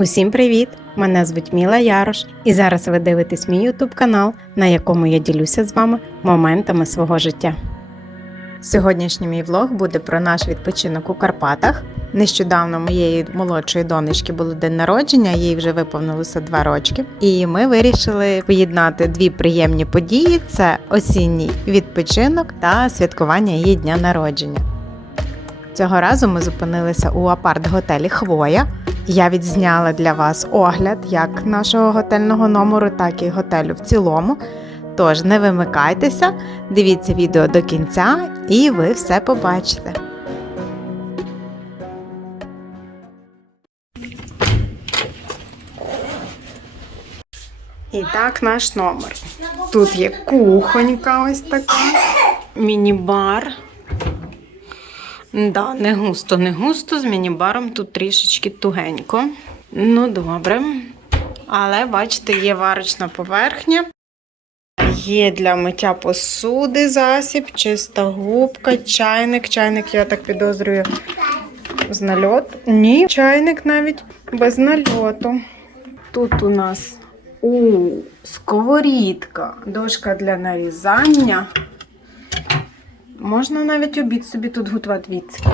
Усім привіт! Мене звуть Міла Ярош, і зараз ви дивитесь мій ютуб канал, на якому я ділюся з вами моментами свого життя. Сьогоднішній мій влог буде про наш відпочинок у Карпатах. Нещодавно моєї молодшої донечки було день народження, їй вже виповнилося два рочки. І ми вирішили поєднати дві приємні події: це осінній відпочинок та святкування її дня народження. Цього разу ми зупинилися у апарт-готелі Хвоя. Я відзняла для вас огляд як нашого готельного номеру, так і готелю в цілому. Тож не вимикайтеся, дивіться відео до кінця, і ви все побачите. І так, наш номер. Тут є кухонька ось така, міні-бар. Да, не густо, не густо. З міні-баром тут трішечки тугенько. Ну, добре. Але, бачите, є варочна поверхня. Є для миття посуди засіб, чиста губка, чайник. Чайник, я так підозрюю, з нальоту. Ні, чайник навіть без нальоту. Тут у нас у сковорідка, дошка для нарізання. Можна навіть обід собі тут готувати віцьки.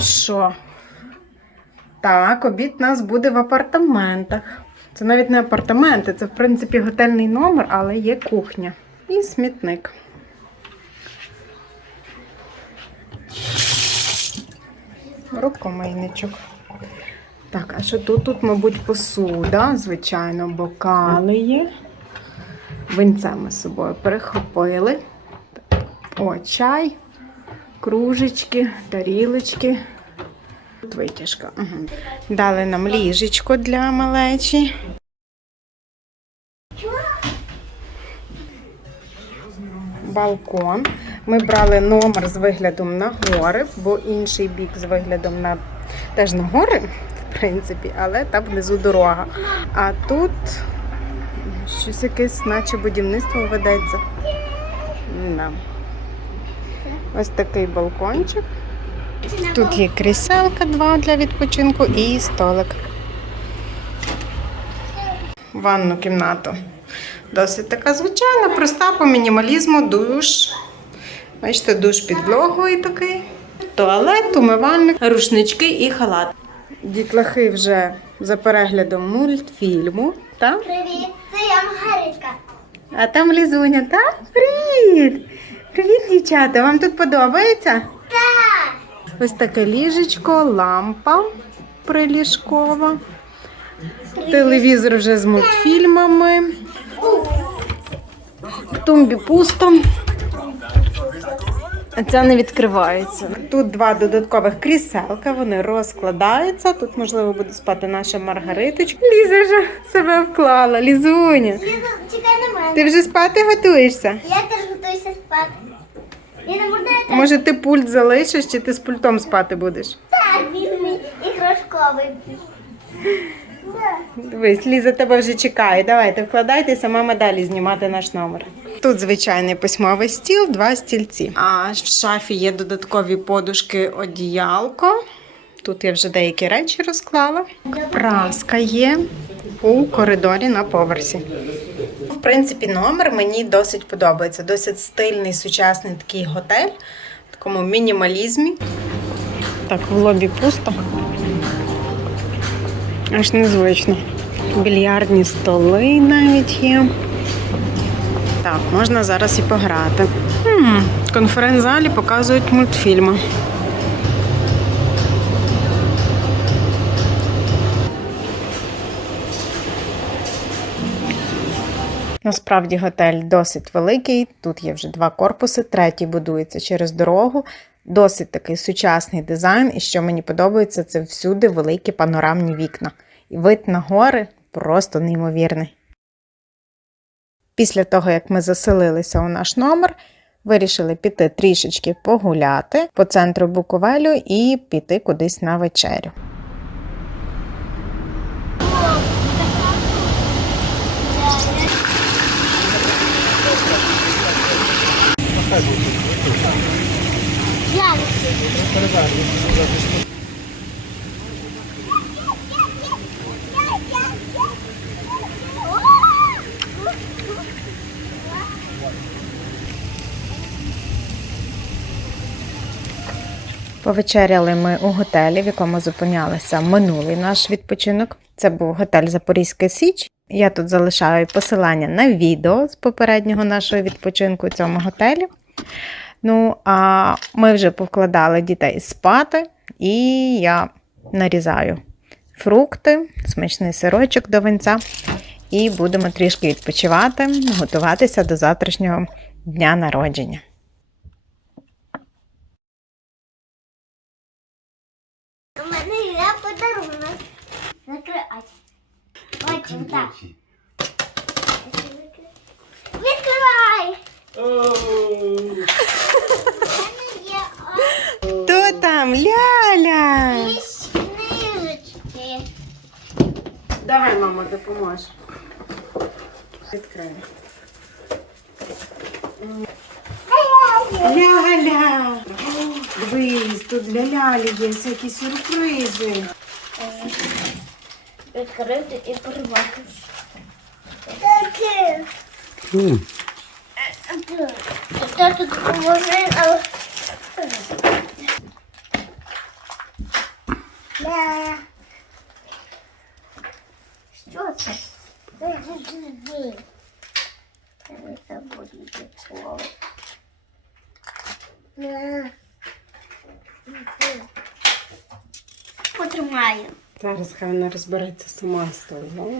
Що? Так, обід у нас буде в апартаментах. Це навіть не апартаменти, це, в принципі, готельний номер, але є кухня. І смітник. Рукомийничок. Так, а що тут? Тут, мабуть, посуда, звичайно, бокали є. Винця ми з собою перехопили. О, чай, кружечки, тарілочки. Тут витяжка. Угу. Дали нам ліжечко для малечі. Балкон. Ми брали номер з виглядом на гори, бо інший бік з виглядом на теж на гори, в принципі, але там внизу дорога. А тут щось якесь, наче будівництво ведеться. Да. Ось такий балкончик. Тут є кріселка два для відпочинку і столик. Ванну кімнату. Досить така звичайна, проста по мінімалізму, душ. Бачите, душ підлогою такий. Туалет, умивальник, рушнички і халат. Дітлахи вже за переглядом мультфільму. Так? Привіт, це я Маргаритка. А там Лізуня, так? Привіт! Привіт, дівчата! Вам тут подобається? Так. Ось таке ліжечко, лампа приліжкова. Телевізор вже з мультфільмами. В тумбі пусто. А Ця не відкривається. Тут два додаткових кріселка, вони розкладаються. Тут, можливо, буде спати наша Маргариточка. Ліза вже себе вклала. Лізуня. Ліза, чекай на мене. Ти вже спати готуєшся? Я теж спати. Ліза, можна я теж? Може, ти пульт залишиш, чи ти з пультом спати будеш? Так, він мій іграшковий. Дивись, Ліза тебе вже чекає. Давайте вкладайтеся, мама далі знімати наш номер. Тут звичайний письмовий стіл, два стільці. А в шафі є додаткові подушки одіялко. Тут я вже деякі речі розклала. Праска є у коридорі на поверсі. В принципі, номер мені досить подобається. Досить стильний, сучасний такий готель, в такому мінімалізмі. Так, в лобі пусто. Аж незвично. Більярдні столи навіть є. Так, можна зараз і пограти. Хм, конференц-залі показують мультфільми. Насправді готель досить великий. Тут є вже два корпуси, третій будується через дорогу. Досить такий сучасний дизайн, і що мені подобається, це всюди великі панорамні вікна. І вид на гори просто неймовірний. Після того, як ми заселилися у наш номер, вирішили піти трішечки погуляти по центру Буковелю і піти кудись на вечерю. Повечеряли ми у готелі, в якому зупинялися минулий наш відпочинок. Це був готель Запорізька Січ. Я тут залишаю посилання на відео з попереднього нашого відпочинку у цьому готелі. Ну, а ми вже повкладали дітей спати, і я нарізаю фрукти, смачний сирочок до винця. І будемо трішки відпочивати, готуватися до завтрашнього дня народження. У мене є подарунок. Закривай. Ось так. Відкривай! Там? Ляля! книжечки. Давай, мама, допоможе. Відкрий. Ляля! Дивись, тут для лялі є всякі сюрпризи. Відкрити і порвати. Таке. Хто тут допоможе? але- Ля. Що це? Забудьте слово. Ля. Зараз хай вона розбереться сама з того.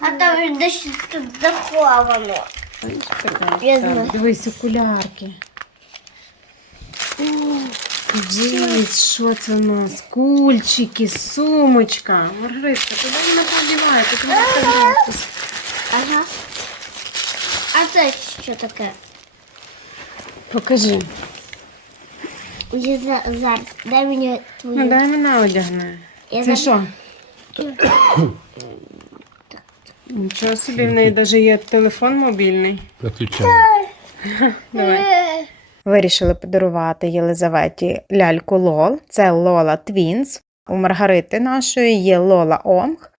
А ж десь тут заховано. Дивись, окулярки. Дивись, що це у нас? Кульчики, сумочка. Маргаритка, куди вона подіває? Тут вона подівається. Ага. А це що таке? Покажи. Я за- зараз. Дай мені твою. Ну, дай мене одягне. Я Це зараз- що? Нічого собі, в неї навіть є телефон мобільний. Отвечаю. Е, Вирішили подарувати Єлизаветі ляльку Лол. Це Лола Твінс. У Маргарити нашої є Лола Омг.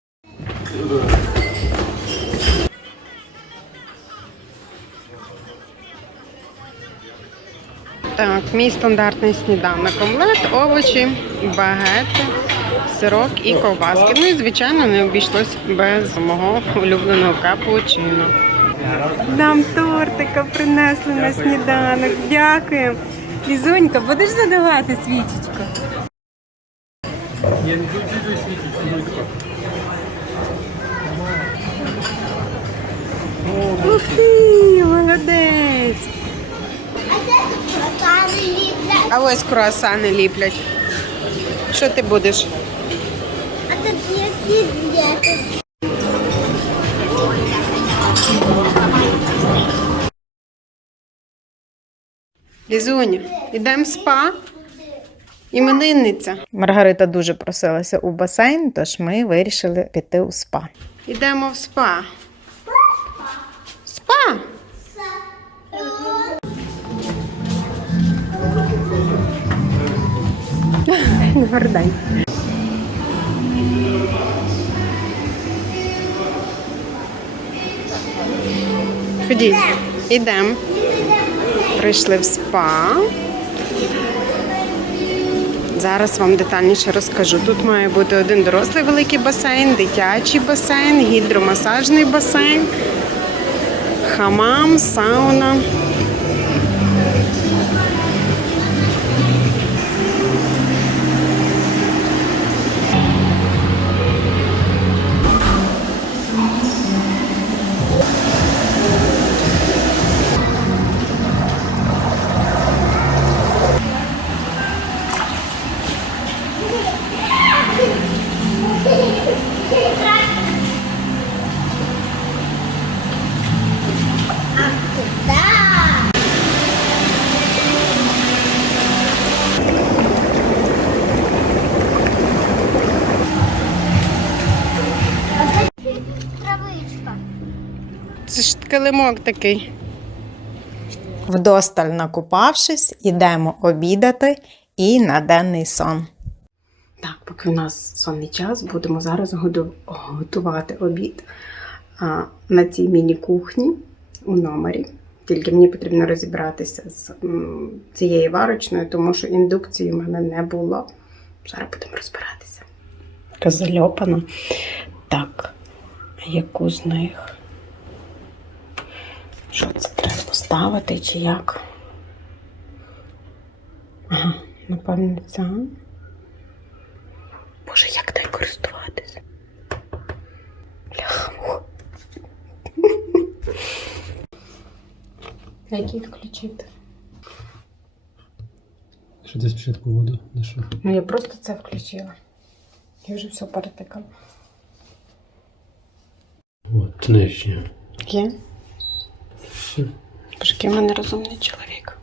Так, мій стандартний сніданок. Омлет, овочі, багети, сирок і ковбаски. Ну і, звичайно, не обійшлось без мого улюбленого капучино. Нам тортика принесли на сніданок. Дякую. Лізонька, будеш задавати свічечку? Я не хочу світити. Ух ти, молодець. А це круасани ліплять. А ось круасани ліплять. Що ти будеш? А тут є йдемо в спа. Іменинниця. Маргарита дуже просилася у басейн, тож ми вирішили піти у спа. Йдемо в спа. Спа. Не гордай. Ходіть, ідемо. Прийшли в спа. Зараз вам детальніше розкажу. Тут має бути один дорослий великий басейн, дитячий басейн, гідромасажний басейн, хамам, сауна. Килимок такий. Вдосталь накупавшись, ідемо обідати і на денний сон. Так, поки у нас сонний час, будемо зараз готувати обід а, на цій міні-кухні. у номері. Тільки мені потрібно розібратися з цією варочною, тому що індукції в мене не було. Зараз будемо розбиратися. Така зальопана. Так, яку з них? Що це треба поставити чи як? Ага, напевно, ця. Боже, як дай користуватись? Бляха. Які включити? Що ти спочатку воду? На що? Ну, я просто це включила. Я вже все перетикала. От, нижня. Є? Все. В мене розумний чоловік.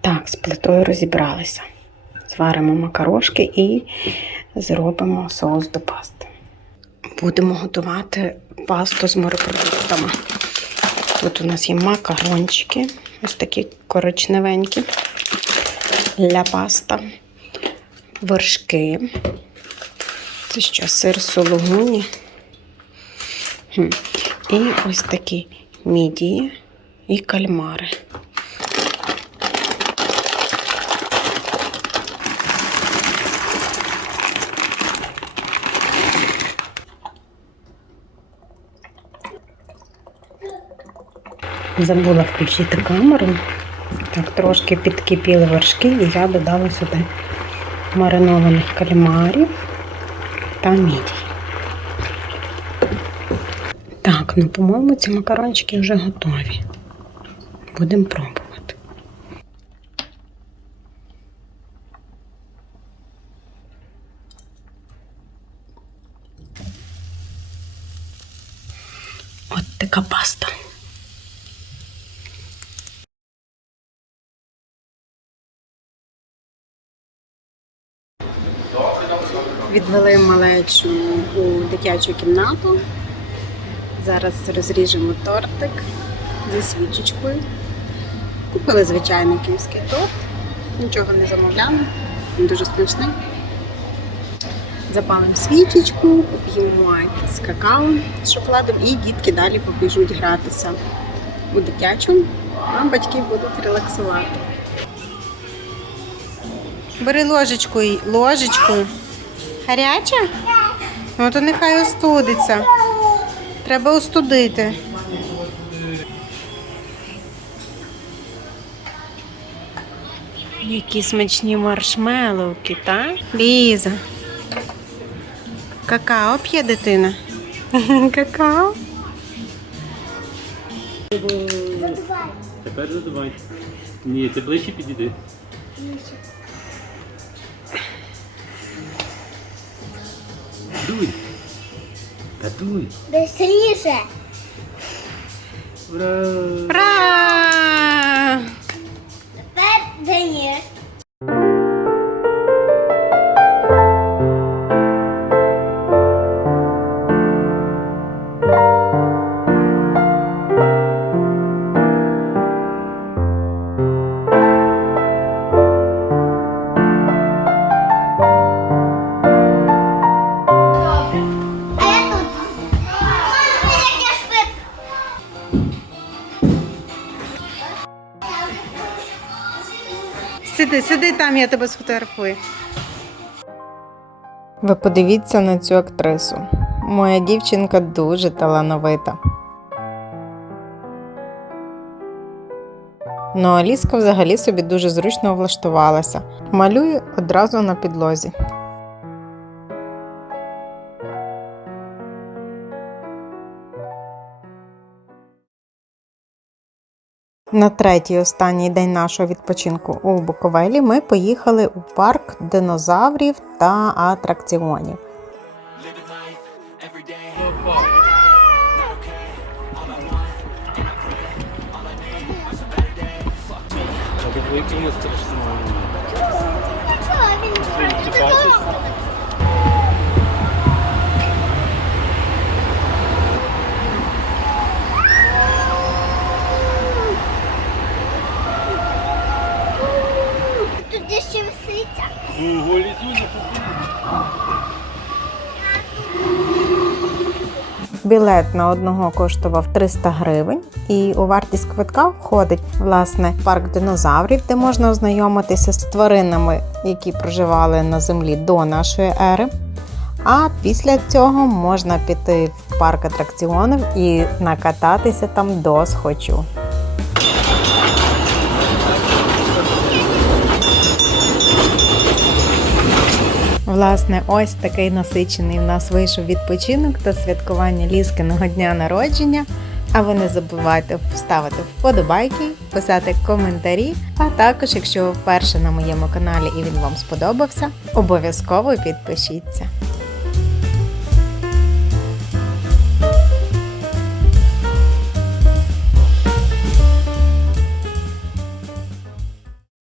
Так, з плитою розібралися. Зваримо макарошки і зробимо соус до пасти. Будемо готувати пасту з морепродуктами. Тут у нас є макарончики, ось такі коричневенькі для паста, вершки. Це що, сир сулугуні. І ось такі мідії і кальмари. Забула включити камеру. Так, трошки підкипіли вершки, і я додала сюди маринованих кальмарів та мідій. Так, ну, по-моєму, ці макарончики вже готові. Будемо пробувати. От така паста. Відвели малечу у дитячу кімнату. Зараз розріжемо тортик зі свічечкою. Купили звичайний київський торт, нічого не замовляли, він дуже смачний. Запалимо свічечку, поп'ємо якийсь какао з шоколадом і дітки далі побіжуть гратися у дитячу, а батьки будуть релаксувати. Бери ложечку, і ложечку. Гаряча? Ну то нехай остудиться. Треба остудити. Які смачні маршмеллоуки, так? Ліза. Какао п'є дитина. Какао? Тепер задувай. Ні, ти ближче підійди. Дуй. Та Быстрее! Ура! Ура! Тепер Денис. Сиди, сиди там, я тебе сфотографую. Ви подивіться на цю актрису. Моя дівчинка дуже талановита. Ну, Аліска взагалі собі дуже зручно влаштувалася. Малює одразу на підлозі. На третій останній день нашого відпочинку у Буковелі ми поїхали у парк динозаврів та атракціонів. Білет на одного коштував 300 гривень, і у вартість квитка входить власне парк динозаврів, де можна ознайомитися з тваринами, які проживали на землі до нашої ери. А після цього можна піти в парк атракціонів і накататися там до схочу. Власне, ось такий насичений в нас вийшов відпочинок та святкування Ліскиного дня народження. А ви не забувайте ставити вподобайки, писати коментарі. А також, якщо ви вперше на моєму каналі і він вам сподобався, обов'язково підпишіться.